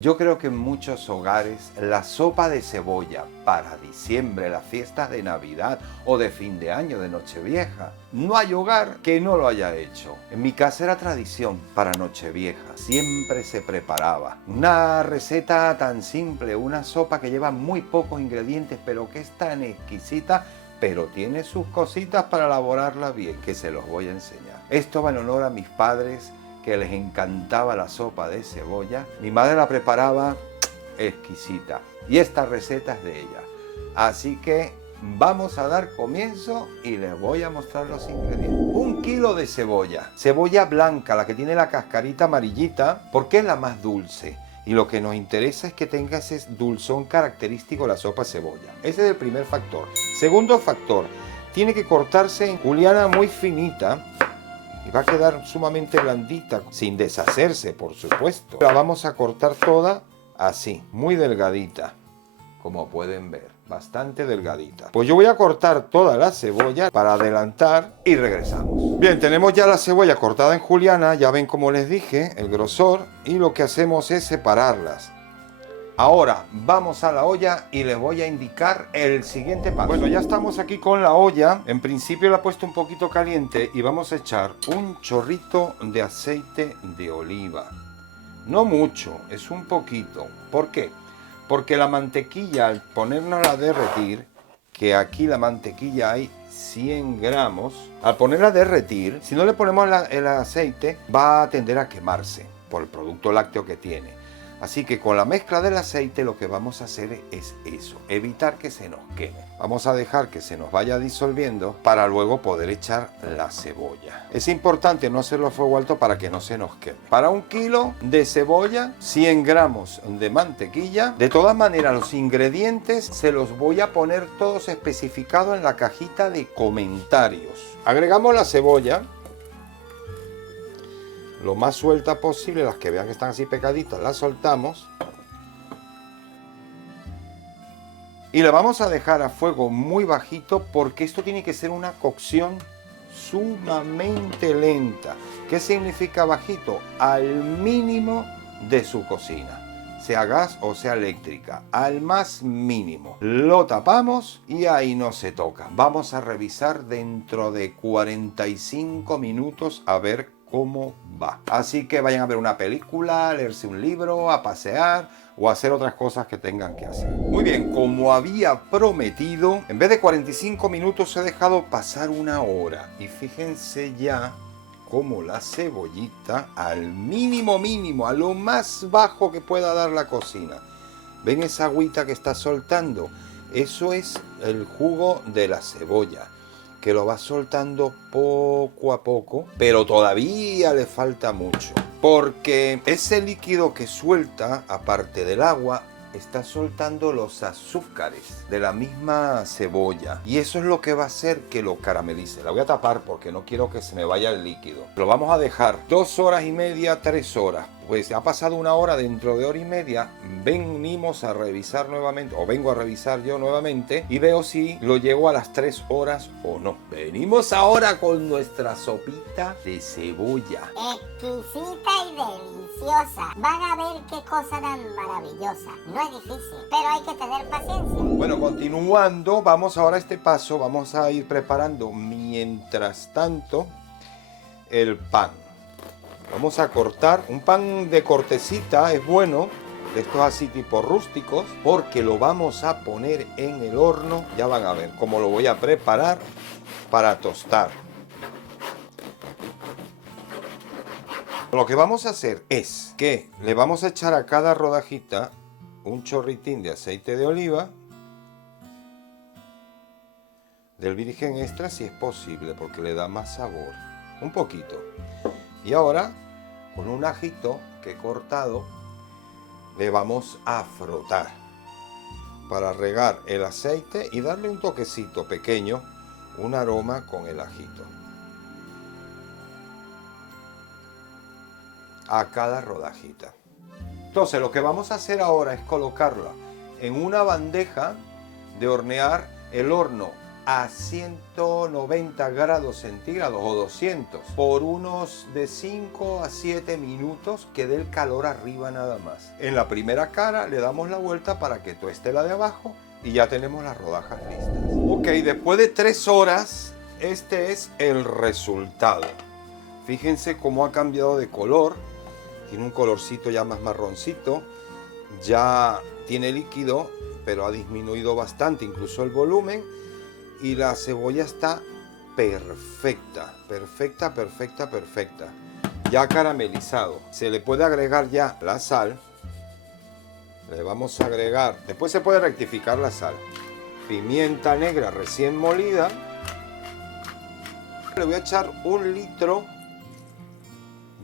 Yo creo que en muchos hogares la sopa de cebolla para diciembre, las fiestas de Navidad o de fin de año, de Nochevieja, no hay hogar que no lo haya hecho. En mi casa era tradición para Nochevieja, siempre se preparaba una receta tan simple, una sopa que lleva muy pocos ingredientes pero que es tan exquisita, pero tiene sus cositas para elaborarla bien, que se los voy a enseñar. Esto va en honor a mis padres, que les encantaba la sopa de cebolla. Mi madre la preparaba exquisita y esta receta es de ella. Así que vamos a dar comienzo y les voy a mostrar los ingredientes. 1 kilo de cebolla, cebolla blanca, la que tiene la cascarita amarillita, porque es la más dulce. Y lo que nos interesa es que tenga ese dulzón característico de la sopa de cebolla. Ese es el primer factor. Segundo factor, tiene que cortarse en juliana muy finita. Y va a quedar sumamente blandita, sin deshacerse, por supuesto. La vamos a cortar toda así, muy delgadita, como pueden ver, bastante delgadita. Pues yo voy a cortar toda la cebolla para adelantar y regresamos. Bien, tenemos ya la cebolla cortada en juliana, ya ven como les dije, el grosor, y lo que hacemos es separarlas. Ahora vamos a la olla y les voy a indicar el siguiente paso. Bueno, ya estamos aquí con la olla. En principio la he puesto un poquito caliente y vamos a echar un chorrito de aceite de oliva. No mucho, es un poquito. ¿Por qué? Porque la mantequilla, al ponernosla a derretir, que aquí la mantequilla hay 100 gramos, al ponerla a derretir, si no le ponemos el aceite, va a tender a quemarse por el producto lácteo que tiene. Así que con la mezcla del aceite lo que vamos a hacer es eso, evitar que se nos queme. Vamos a dejar que se nos vaya disolviendo para luego poder echar la cebolla. Es importante no hacerlo a fuego alto para que no se nos queme. Para 1 kilo de cebolla, 100 gramos de mantequilla. De todas maneras, los ingredientes se los voy a poner todos especificados en la cajita de comentarios. Agregamos la cebolla lo más suelta posible, las que vean que están así pegaditas las soltamos y la vamos a dejar a fuego muy bajito porque esto tiene que ser una cocción sumamente lenta. ¿Qué significa bajito? Al mínimo de su cocina, sea gas o sea eléctrica, al más mínimo. Lo tapamos y ahí no se toca. Vamos a revisar dentro de 45 minutos a ver cómo va. Así que vayan a ver una película, a leerse un libro, a pasear o a hacer otras cosas que tengan que hacer. Muy bien, como había prometido, en vez de 45 minutos he dejado pasar 1 hora. Y fíjense ya cómo la cebollita, al mínimo, a lo más bajo que pueda dar la cocina. ¿Ven esa agüita que está soltando? Eso es el jugo de la cebolla, que lo va soltando poco a poco, pero todavía le falta mucho, porque ese líquido que suelta, aparte del agua, está soltando los azúcares de la misma cebolla, y eso es lo que va a hacer que lo caramelice. La voy a tapar porque no quiero que se me vaya el líquido. Lo vamos a dejar 2 horas y media, 3 horas. Pues ha pasado 1 hora, dentro de 1 hora y media venimos a revisar nuevamente, o vengo a revisar yo nuevamente, y veo si lo llego a las 3 horas o no. Venimos ahora con nuestra sopita de cebolla. Exquisita y deliciosa. Van a ver qué cosa tan maravillosa. No es difícil, pero hay que tener paciencia. Bueno, continuando, vamos ahora a este paso, vamos a ir preparando mientras tanto el pan. Vamos a cortar un pan de cortecita, es bueno, de estos así tipo rústicos, porque lo vamos a poner en el horno. Ya van a ver cómo lo voy a preparar para tostar. Lo que vamos a hacer es que le vamos a echar a cada rodajita un chorritín de aceite de oliva, del virgen extra si es posible, porque le da más sabor, un poquito. Y ahora, con un ajito que he cortado, le vamos a frotar para regar el aceite y darle un toquecito pequeño, un aroma con el ajito a cada rodajita. Entonces lo que vamos a hacer ahora es colocarla en una bandeja de hornear, el horno a 190 grados centígrados o 200 por unos de 5 a 7 minutos, que dé el calor arriba nada más. En la primera cara le damos la vuelta para que tueste la de abajo y ya tenemos las rodajas listas. Ok, después de 3 horas, este es el resultado. Fíjense cómo ha cambiado de color. Tiene un colorcito ya más marroncito. Ya tiene líquido, pero ha disminuido bastante, incluso el volumen. Y la cebolla está perfecta, perfecta, perfecta, perfecta. Ya caramelizado. Se le puede agregar ya la sal. Le vamos a agregar, después se puede rectificar la sal. Pimienta negra recién molida. Le voy a echar 1 litro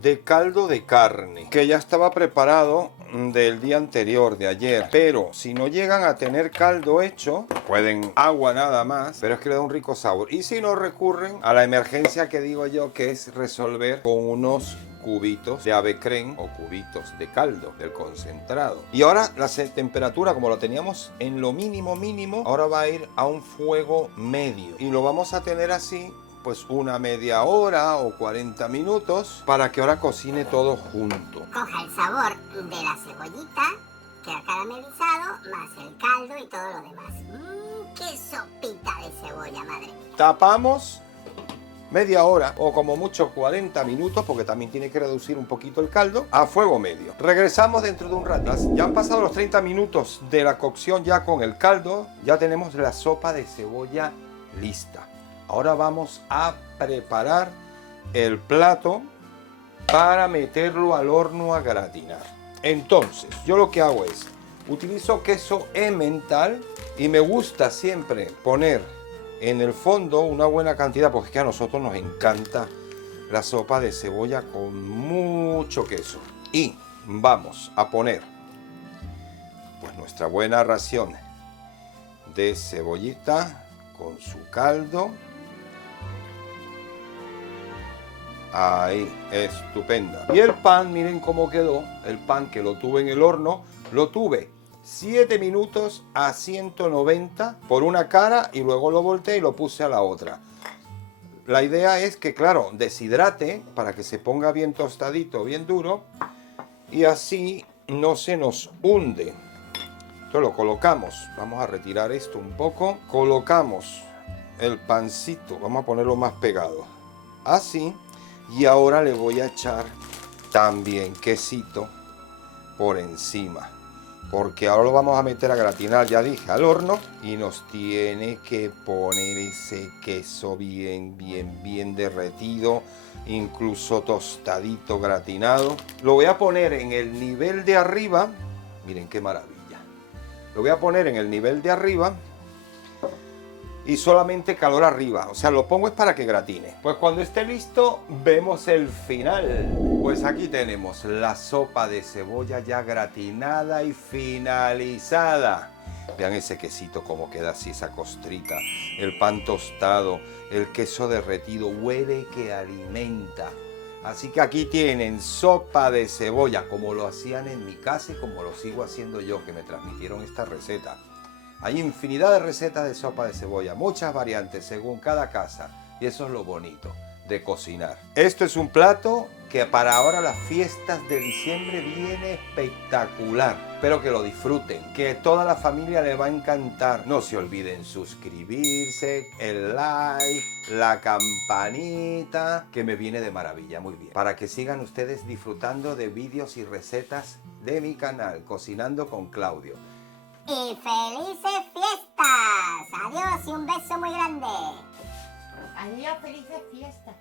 de caldo de carne, que ya estaba preparado del día anterior, de ayer. Pero si no llegan a tener caldo hecho, pueden agua nada más, pero es que le da un rico sabor. Y si no, recurren a la emergencia que digo yo, que es resolver con unos cubitos de ave creme o cubitos de caldo del concentrado. Y ahora la temperatura, como lo teníamos en lo mínimo mínimo, ahora va a ir a un fuego medio y lo vamos a tener así pues una media hora o 40 minutos para que ahora cocine todo junto. Coja el sabor de la cebollita que ha caramelizado, más el caldo y todo lo demás. ¡Qué sopita de cebolla, madre mía! Tapamos media hora o como mucho 40 minutos, porque también tiene que reducir un poquito el caldo, a fuego medio. Regresamos dentro de un rato. Ya han pasado los 30 minutos de la cocción ya con el caldo. Ya tenemos la sopa de cebolla lista. Ahora vamos a preparar el plato para meterlo al horno a gratinar. Entonces, yo lo que hago es, utilizo queso emmental y me gusta siempre poner en el fondo una buena cantidad, porque es que a nosotros nos encanta la sopa de cebolla con mucho queso. Y vamos a poner pues nuestra buena ración de cebollita con su caldo. Ahí, estupenda. Y el pan, miren cómo quedó. El pan que lo tuve en el horno, lo tuve 7 minutos a 190 por una cara y luego lo volteé y lo puse a la otra. La idea es que, claro, deshidrate para que se ponga bien tostadito, bien duro, y así no se nos hunde. Entonces lo colocamos. Vamos a retirar esto un poco. Colocamos el pancito, vamos a ponerlo más pegado. Así. Y ahora le voy a echar también quesito por encima, porque ahora lo vamos a meter a gratinar, ya dije, al horno, y nos tiene que poner ese queso bien derretido, incluso tostadito, gratinado. Lo voy a poner en el nivel de arriba, miren qué maravilla. Lo voy a poner en el nivel de arriba y solamente calor arriba, o sea, lo pongo es para que gratine. Pues cuando esté listo, vemos el final. Pues aquí tenemos la sopa de cebolla ya gratinada y finalizada. Vean ese quesito como queda así, esa costrita, el pan tostado, el queso derretido, huele que alimenta. Así que aquí tienen sopa de cebolla, como lo hacían en mi casa y como lo sigo haciendo yo, que me transmitieron esta receta. Hay infinidad de recetas de sopa de cebolla, muchas variantes según cada casa, y eso es lo bonito de cocinar. Esto es un plato que para ahora las fiestas de diciembre viene espectacular. Espero que lo disfruten, que toda la familia le va a encantar. No se olviden suscribirse, el like, la campanita, que me viene de maravilla, muy bien. Para que sigan ustedes disfrutando de vídeos y recetas de mi canal, Cocinando con Claudio. ¡Y felices fiestas! Adiós y un beso muy grande. Adiós, felices fiestas.